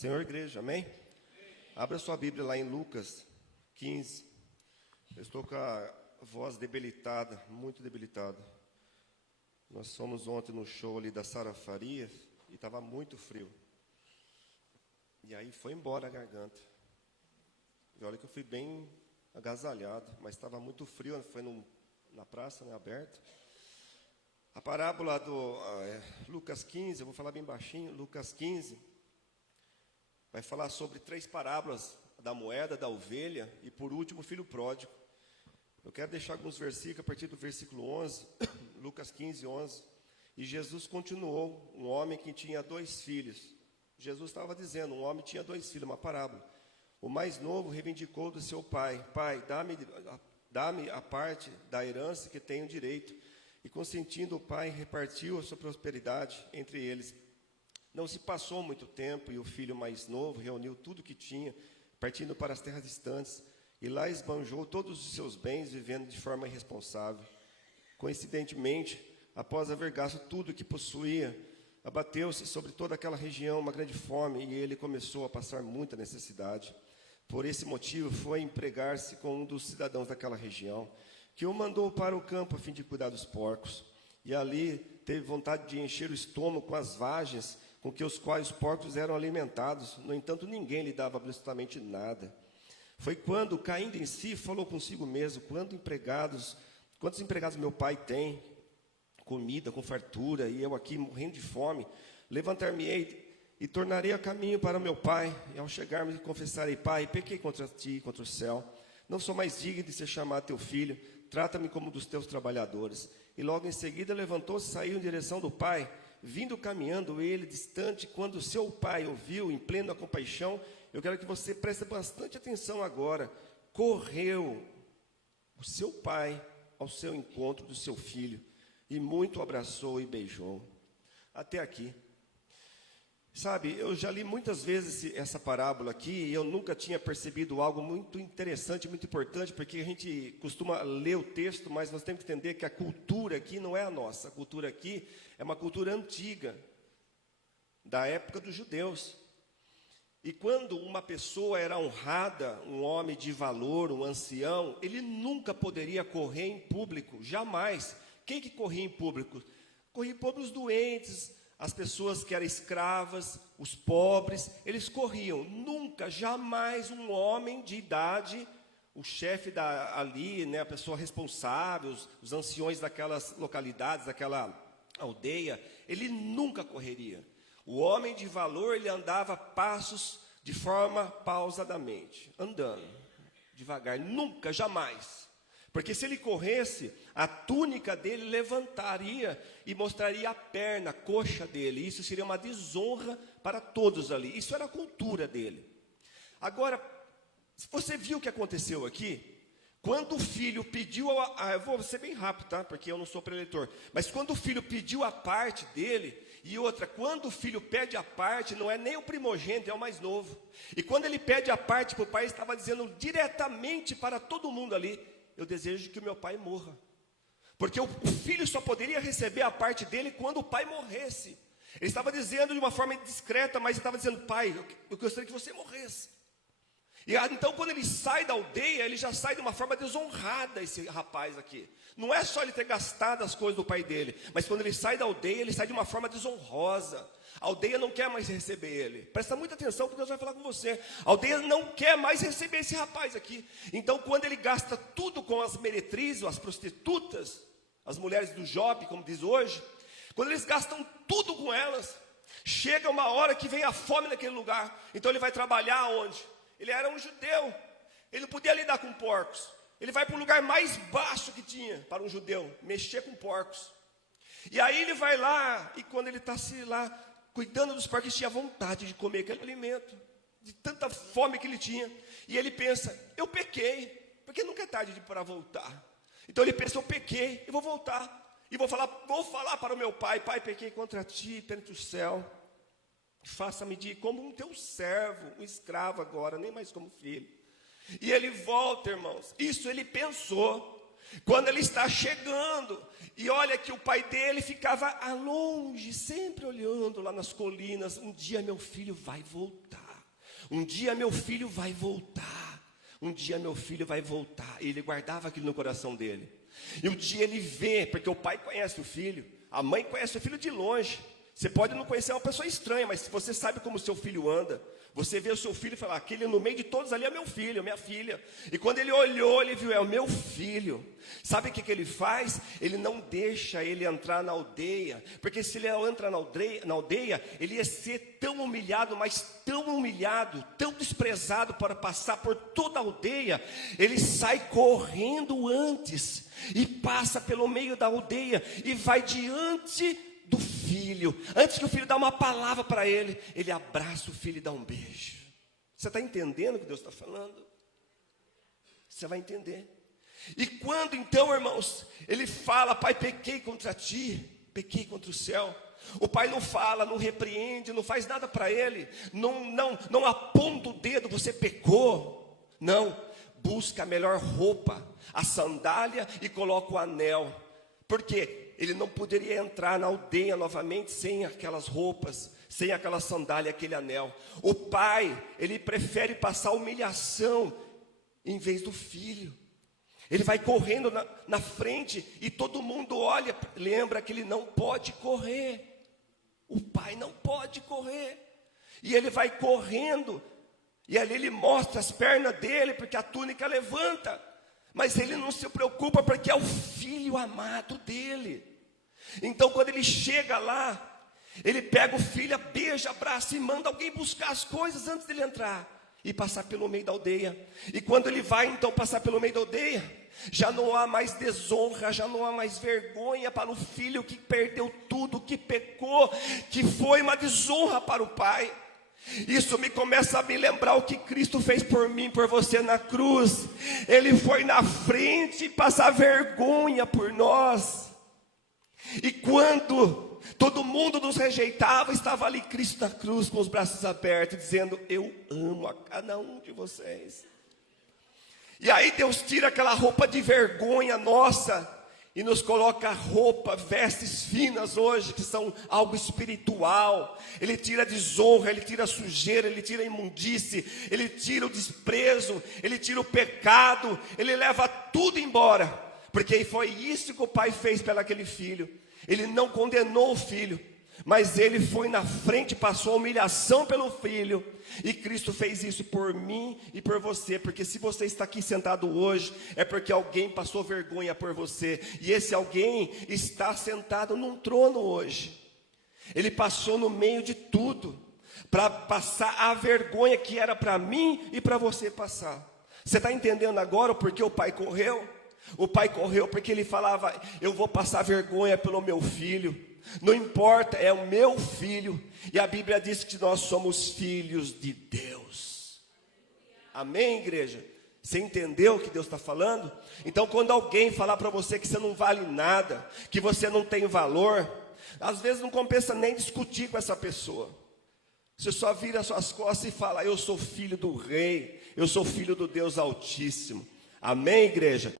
Senhor, igreja, amém? Abra sua Bíblia lá em Lucas 15. Eu estou com a voz debilitada, muito debilitada. Nós fomos ontem no show ali da Sara Farias e estava muito frio. E aí foi embora a garganta. E olha que eu fui bem agasalhado, mas estava muito frio, foi na praça, né, aberta. A parábola do Lucas 15, eu vou falar bem baixinho, Lucas 15, vai falar sobre 3 parábolas, da moeda, da ovelha e, por último, o filho pródigo. Eu quero deixar alguns versículos, a partir do versículo 11, Lucas 15, 11. E Jesus continuou, um homem que tinha 2 filhos. Jesus estava dizendo, um homem tinha 2 filhos, uma parábola. O mais novo reivindicou do seu pai, pai, dá-me a parte da herança que tenho direito. E consentindo, o pai repartiu a sua prosperidade entre eles. Não se passou muito tempo, e o filho mais novo reuniu tudo o que tinha, partindo para as terras distantes, e lá esbanjou todos os seus bens, vivendo de forma irresponsável. Coincidentemente, após haver gasto tudo o que possuía, abateu-se sobre toda aquela região uma grande fome, e ele começou a passar muita necessidade. Por esse motivo, foi empregar-se com um dos cidadãos daquela região, que o mandou para o campo a fim de cuidar dos porcos. E ali teve vontade de encher o estômago com as vagens com que os quais os porcos eram alimentados. No entanto, ninguém lhe dava absolutamente nada. Foi quando, caindo em si, falou consigo mesmo, quantos empregados meu pai tem, comida, com fartura, e eu aqui morrendo de fome, levantar-me-ei e tornarei a caminho para meu pai, e ao chegar-me confessarei, pai, pequei contra ti e contra o céu, não sou mais digno de ser chamado teu filho, trata-me como um dos teus trabalhadores. E logo em seguida levantou-se e saiu em direção do pai, vindo caminhando ele distante, quando seu pai ouviu, em plena compaixão, eu quero que você preste bastante atenção agora, correu o seu pai ao seu encontro do seu filho, e muito o abraçou e beijou. Até aqui. Sabe, eu já li muitas vezes essa parábola aqui, e eu nunca tinha percebido algo muito interessante, muito importante, porque a gente costuma ler o texto, mas nós temos que entender que a cultura aqui não é a nossa. A cultura aqui é uma cultura antiga, da época dos judeus. E quando uma pessoa era honrada, um homem de valor, um ancião, ele nunca poderia correr em público, jamais. Quem que corria em público? Corria em público os doentes, as pessoas que eram escravas, os pobres, eles corriam. Nunca, jamais um homem de idade, o chefe ali, né, a pessoa responsável, os anciões daquelas localidades, daquela aldeia, ele nunca correria. O homem de valor, ele andava passos de forma pausadamente, andando devagar, nunca, jamais. Porque se ele corresse, a túnica dele levantaria e mostraria a perna, a coxa dele. Isso seria uma desonra para todos ali. Isso era a cultura dele. Agora, você viu o que aconteceu aqui? Quando o filho pediu, eu vou ser bem rápido, tá? Porque eu não sou preletor. Mas quando o filho pediu a parte dele, e outra, quando o filho pede a parte, não é nem o primogênito, é o mais novo. E quando ele pede a parte para o pai, ele estava dizendo diretamente para todo mundo ali, eu desejo que o meu pai morra. Porque o filho só poderia receber a parte dele quando o pai morresse. Ele estava dizendo de uma forma discreta, mas ele estava dizendo, pai, eu gostaria que você morresse. E então, quando ele sai da aldeia, ele já sai de uma forma desonrada, esse rapaz aqui. Não é só ele ter gastado as coisas do pai dele, mas quando ele sai da aldeia, ele sai de uma forma desonrosa. A aldeia não quer mais receber ele. Presta muita atenção, porque Deus vai falar com você. A aldeia não quer mais receber esse rapaz aqui. Então, quando ele gasta tudo com as meretrizes, as prostitutas, as mulheres do Job, como diz hoje, quando eles gastam tudo com elas, chega uma hora que vem a fome naquele lugar. Então, ele vai trabalhar onde? Ele era um judeu, ele não podia lidar com porcos. Ele vai para o lugar mais baixo que tinha para um judeu, mexer com porcos. E aí ele vai lá, e quando ele está lá, cuidando dos porcos, ele tinha vontade de comer aquele alimento, de tanta fome que ele tinha. E ele pensa, eu pequei, porque nunca é tarde para voltar. Então ele pensa, eu pequei, eu vou voltar. E vou falar para o meu pai, pai, pequei contra ti, perante o céu. Faça-me de como um teu servo, um escravo agora, nem mais como filho. E ele volta, irmãos. Isso ele pensou. Quando ele está chegando, e olha que o pai dele ficava a longe, sempre olhando lá nas colinas. Um dia meu filho vai voltar. Um dia meu filho vai voltar. Um dia meu filho vai voltar. E ele guardava aquilo no coração dele. E um dia ele vê, porque o pai conhece o filho, a mãe conhece o filho de longe. Você pode não conhecer uma pessoa estranha, mas se você sabe como o seu filho anda, você vê o seu filho e fala, aquele no meio de todos ali é meu filho, minha filha. E quando ele olhou, ele viu, é o meu filho. Sabe o que ele faz? Ele não deixa ele entrar na aldeia, porque se ele entrar na aldeia, ele ia ser tão humilhado, mas tão humilhado, tão desprezado para passar por toda a aldeia. Ele sai correndo antes, e passa pelo meio da aldeia, e vai diante do filho. Antes que o filho dá uma palavra para ele, ele abraça o filho e dá um beijo. Você está entendendo o que Deus está falando? Você vai entender. E quando então, irmãos, ele fala, pai, pequei contra ti, pequei contra o céu. O pai não fala, não repreende, não faz nada para ele, não aponta o dedo, você pecou. Não, busca a melhor roupa, a sandália, e coloca o anel. Por quê? Ele não poderia entrar na aldeia novamente sem aquelas roupas, sem aquela sandália, aquele anel. O pai, ele prefere passar humilhação em vez do filho. Ele vai correndo na frente e todo mundo olha, lembra que ele não pode correr. O pai não pode correr. E ele vai correndo, e ali ele mostra as pernas dele, porque a túnica levanta. Mas ele não se preocupa, porque é o filho amado dele. Então quando ele chega lá, ele pega o filho, beija, abraça e manda alguém buscar as coisas antes dele entrar e passar pelo meio da aldeia. E quando ele vai então passar pelo meio da aldeia, já não há mais desonra, já não há mais vergonha para o filho que perdeu tudo, que pecou, que foi uma desonra para o pai. Isso me começa a me lembrar o que Cristo fez por mim, por você na cruz. Ele foi na frente passar vergonha por nós. E quando todo mundo nos rejeitava, estava ali Cristo na cruz com os braços abertos, dizendo, eu amo a cada um de vocês. E aí Deus tira aquela roupa de vergonha nossa e nos coloca roupa, vestes finas hoje, que são algo espiritual. Ele tira a desonra, ele tira a sujeira, ele tira a imundície, ele tira o desprezo, ele tira o pecado, ele leva tudo embora. Porque foi isso que o pai fez pelo aquele filho. Ele não condenou o filho, mas ele foi na frente, passou a humilhação pelo filho. E Cristo fez isso por mim e por você. Porque se você está aqui sentado hoje, é porque alguém passou vergonha por você. E esse alguém está sentado num trono hoje. Ele passou no meio de tudo, para passar a vergonha que era para mim e para você passar. Você está entendendo agora o porquê o pai correu? O pai correu porque ele falava, eu vou passar vergonha pelo meu filho. Não importa, é o meu filho. E a Bíblia diz que nós somos filhos de Deus. Amém, igreja? Você entendeu o que Deus está falando? Então quando alguém falar para você que você não vale nada, que você não tem valor, às vezes não compensa nem discutir com essa pessoa. Você só vira as suas costas e fala, eu sou filho do rei, eu sou filho do Deus Altíssimo. Amém, igreja?